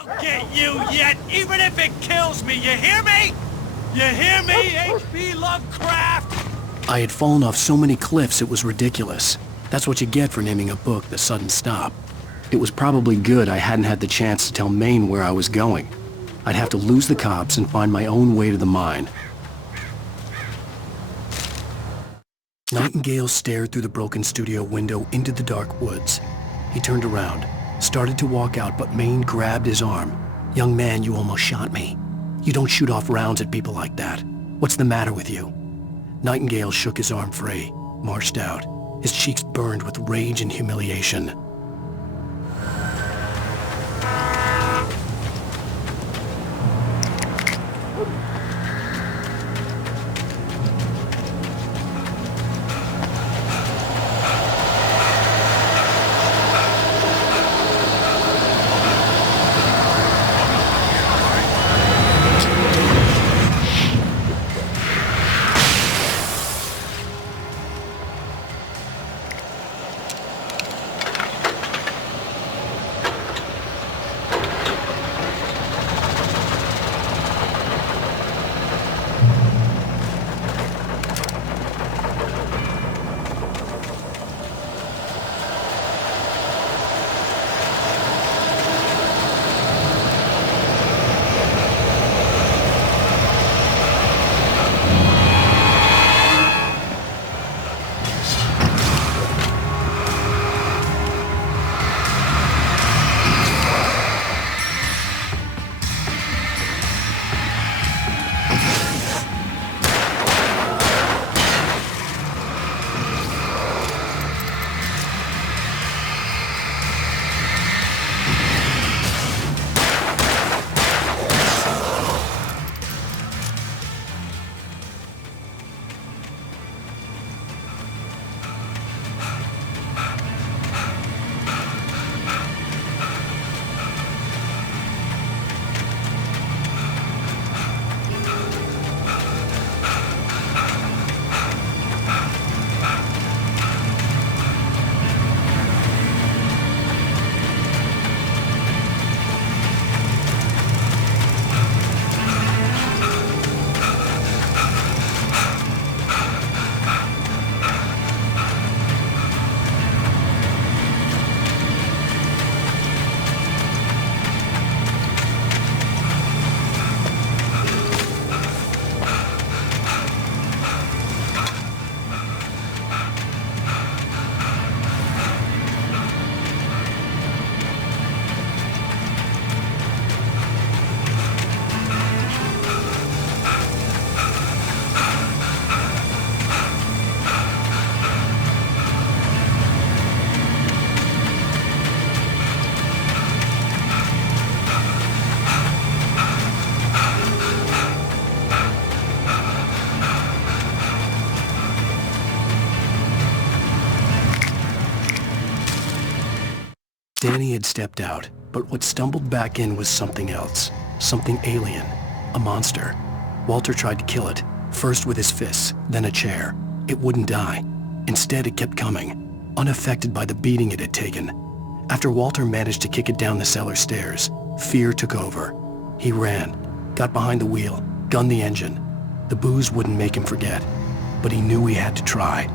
I'll get you yet, even if it kills me, you hear me? You hear me, H.P. Lovecraft? I had fallen off so many cliffs it was ridiculous. That's what you get for naming a book The Sudden Stop. It was probably good I hadn't had the chance to tell Maine where I was going. I'd have to lose the cops and find my own way to the mine. Nightingale stared through the broken studio window into the dark woods. He turned around, started to walk out, but Maine grabbed his arm. "Young man, you almost shot me. You don't shoot off rounds at people like that. What's the matter with you?" Nightingale shook his arm free, marched out. His cheeks burned with rage and humiliation. Danny had stepped out, but what stumbled back in was something else. Something alien. A monster. Walter tried to kill it, first with his fists, then a chair. It wouldn't die. Instead, it kept coming, unaffected by the beating it had taken. After Walter managed to kick it down the cellar stairs, fear took over. He ran, got behind the wheel, gunned the engine. The booze wouldn't make him forget, but he knew he had to try.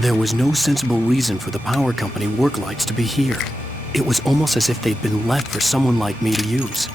There was no sensible reason for the power company work lights to be here. It was almost as if they'd been left for someone like me to use.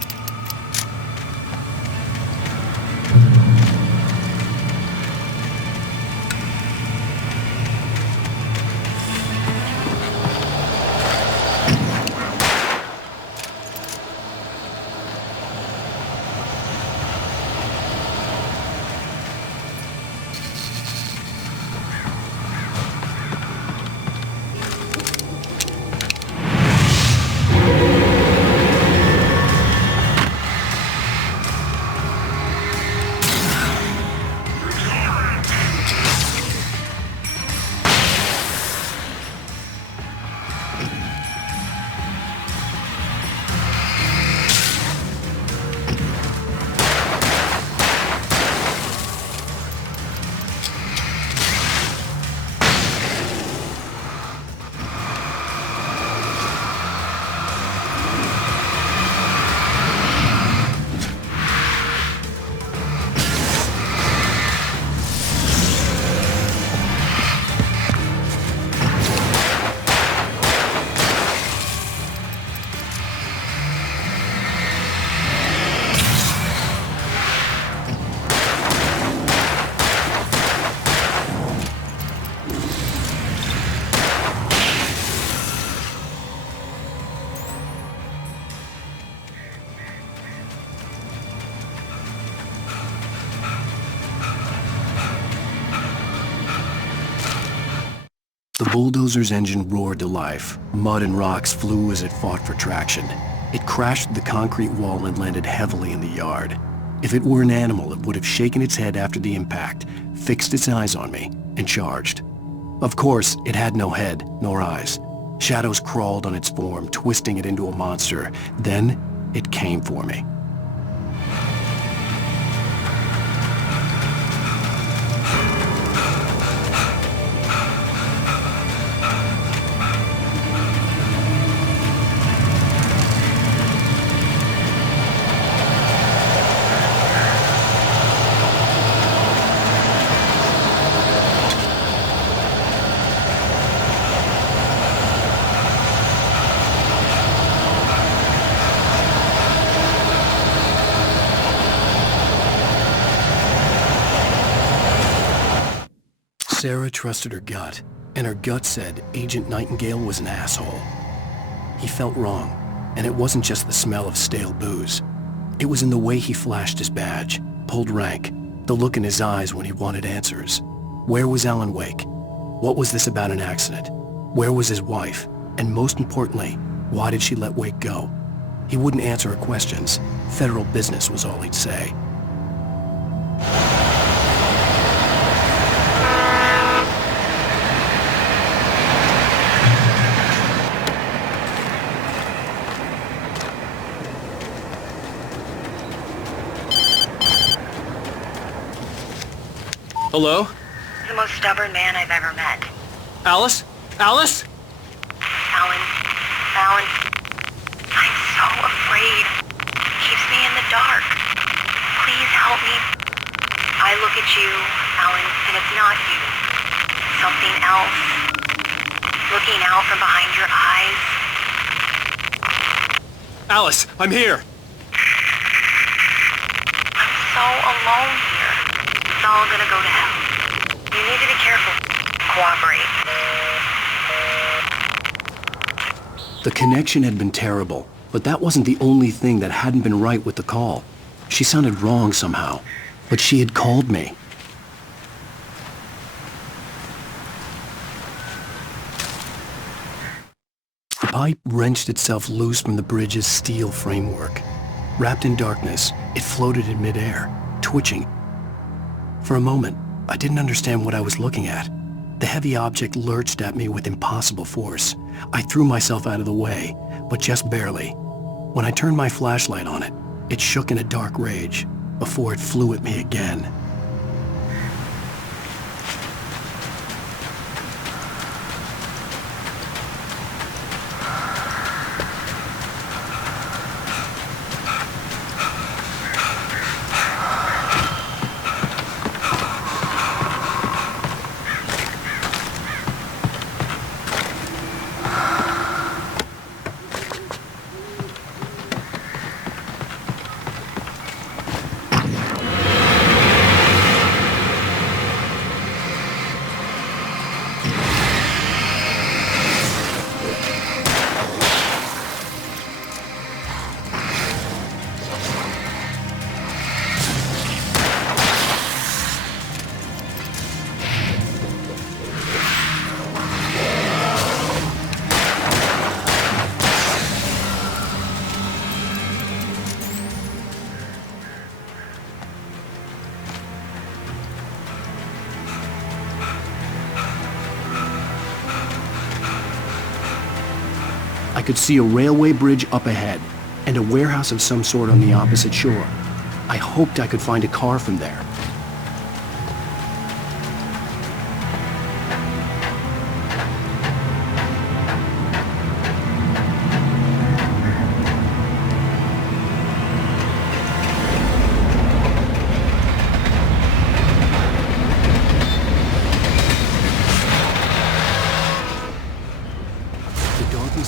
The bulldozer's engine roared to life. Mud and rocks flew as it fought for traction. It crashed the concrete wall and landed heavily in the yard. If it were an animal, it would have shaken its head after the impact, fixed its eyes on me, and charged. Of course, it had no head, nor eyes. Shadows crawled on its form, twisting it into a monster. Then, it came for me. Sarah trusted her gut, and her gut said Agent Nightingale was an asshole. He felt wrong, and it wasn't just the smell of stale booze. It was in the way he flashed his badge, pulled rank, the look in his eyes when he wanted answers. Where was Alan Wake? What was this about an accident? Where was his wife? And most importantly, why did she let Wake go? He wouldn't answer her questions. Federal business was all he'd say. Hello? The most stubborn man I've ever met. Alice? Alice? Alan. I'm so afraid. Keeps me in the dark. Please help me. I look at you, Alan, and it's not you. Something else. Looking out from behind your eyes. Alice, I'm here. I'm so alone here. It's all gonna go to hell. You need to be careful. Cooperate. The connection had been terrible, but that wasn't the only thing that hadn't been right with the call. She sounded wrong somehow, but she had called me. The pipe wrenched itself loose from the bridge's steel framework. Wrapped in darkness, it floated in midair, twitching. For a moment, I didn't understand what I was looking at. The heavy object lurched at me with impossible force. I threw myself out of the way, but just barely. When I turned my flashlight on it, it shook in a dark rage before it flew at me again. could see a railway bridge up ahead, and a warehouse of some sort on the opposite shore. I hoped I could find a car from there.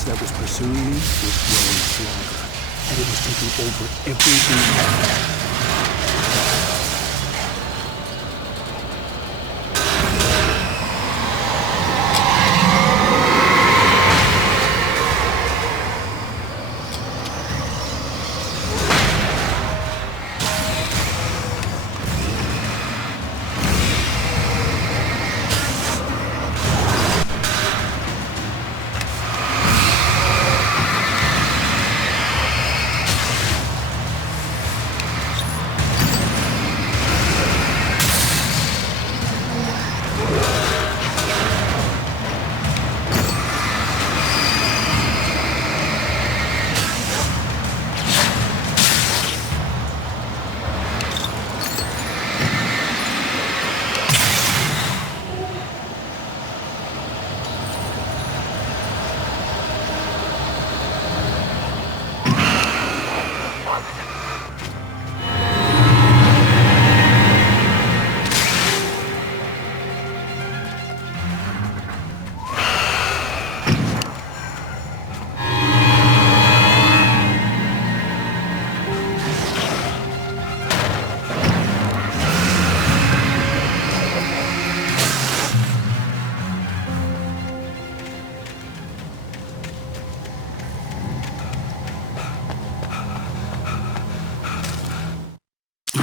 That was pursuing me was growing stronger, and it was taking over everything I had.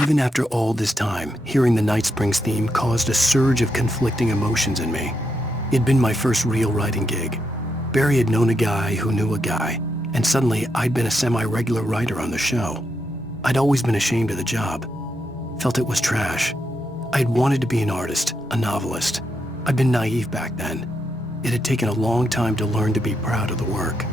Even after all this time, hearing the Night Springs theme caused a surge of conflicting emotions in me. It'd been my first real writing gig. Barry had known a guy who knew a guy, and suddenly I'd been a semi-regular writer on the show. I'd always been ashamed of the job. Felt it was trash. I'd wanted to be an artist, a novelist. I'd been naive back then. It had taken a long time to learn to be proud of the work.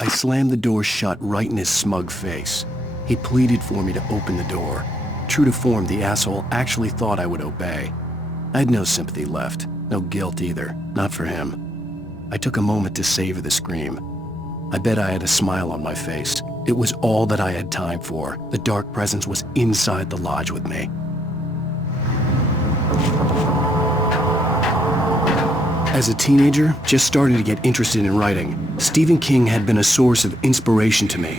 I slammed the door shut right in his smug face. He pleaded for me to open the door. True to form, the asshole actually thought I would obey. I had no sympathy left, no guilt either, not for him. I took a moment to savor the scream. I bet I had a smile on my face. It was all that I had time for. The dark presence was inside the lodge with me. As a teenager, just starting to get interested in writing, Stephen King had been a source of inspiration to me.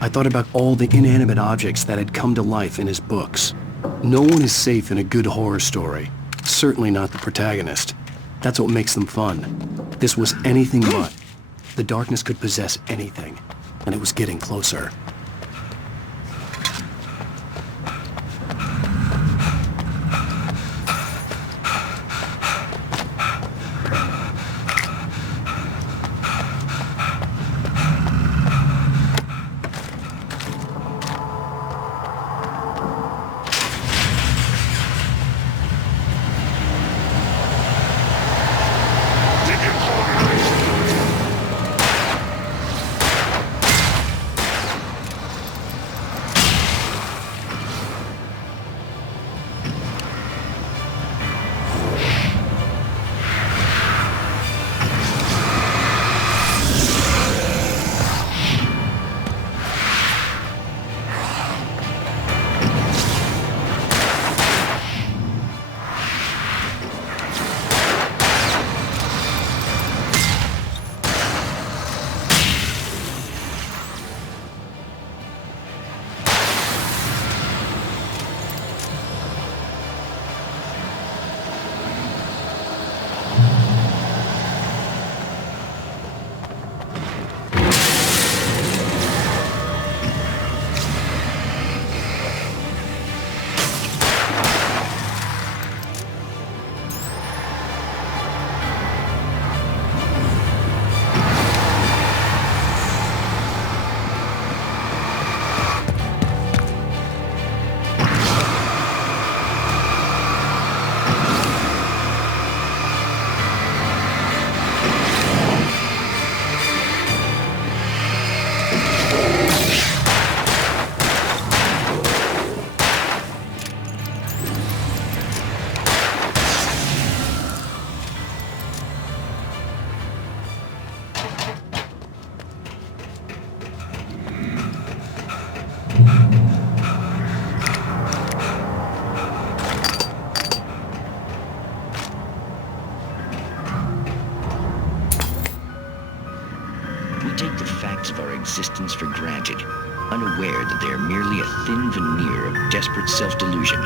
I thought about all the inanimate objects that had come to life in his books. No one is safe in a good horror story. Certainly not the protagonist. That's what makes them fun. This was anything but. The darkness could possess anything, and it was getting closer. take the facts of our existence for granted, unaware that they are merely a thin veneer of desperate self-delusion,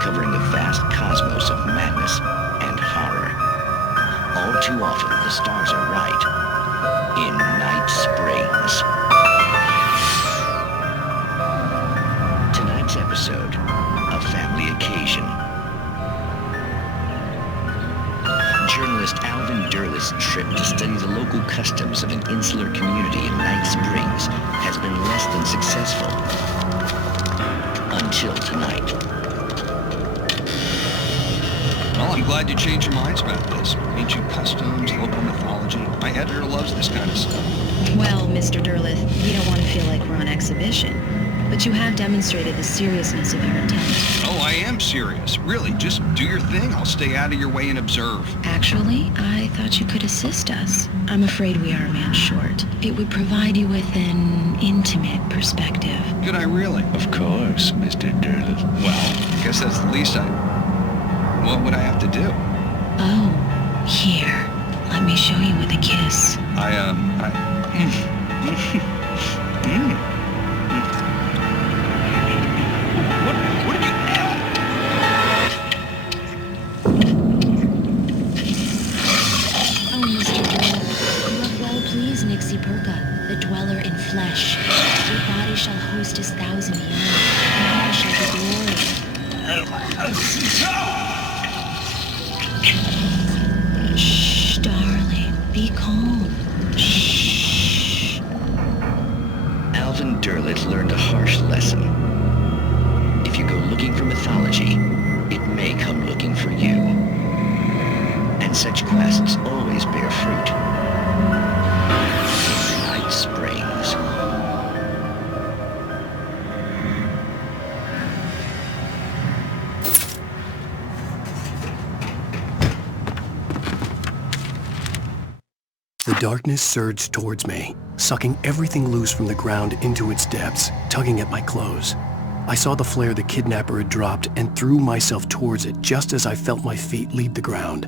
covering a vast cosmos of madness and horror. All too often, the stars are right. In Night Springs. Tonight's episode, A Family Occasion. Journalist Alvin Derleth's trip to study the local customs of an insular community in Night Springs has been less than successful. Until tonight. Well, I'm glad you changed your minds about this. Ancient customs, local mythology. My editor loves this kind of stuff. Well, Mr. Derleth, we don't want to feel like we're on exhibition. But you have demonstrated the seriousness of your intent. Oh, I am serious. Really, just do your thing. I'll stay out of your way and observe. Actually, I thought you could assist us. I'm afraid we are a man short. It would provide you with an intimate perspective. Could I really? Of course, Mr. Derleth. Well, I guess that's the least what would I have to do? Oh, here. Let me show you with a kiss. What did you... Oh, Mr. Derleth, you have well pleased Nixie Perka, the dweller in flesh. Your body shall host his 1,000 young, and all shall be glory. Shh, darling, be calm. Shh. Alvin Derleth learned a harsh lesson. If you go looking for mythology, it may come looking for you. And such quests always bear fruit. Night Springs. The darkness surged towards me, sucking everything loose from the ground into its depths, tugging at my clothes. I saw the flare the kidnapper had dropped and threw myself towards it just as I felt my feet leave the ground.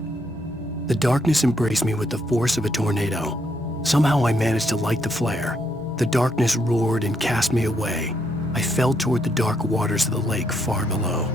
The darkness embraced me with the force of a tornado. Somehow I managed to light the flare. The darkness roared and cast me away. I fell toward the dark waters of the lake far below.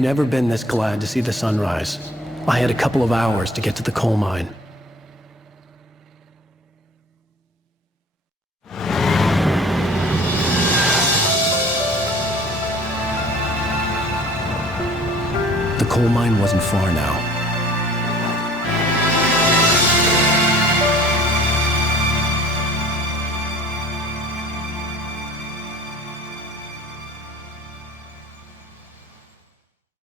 never been this glad to see the sunrise. I had a couple of hours to get to the coal mine. The coal mine wasn't far now.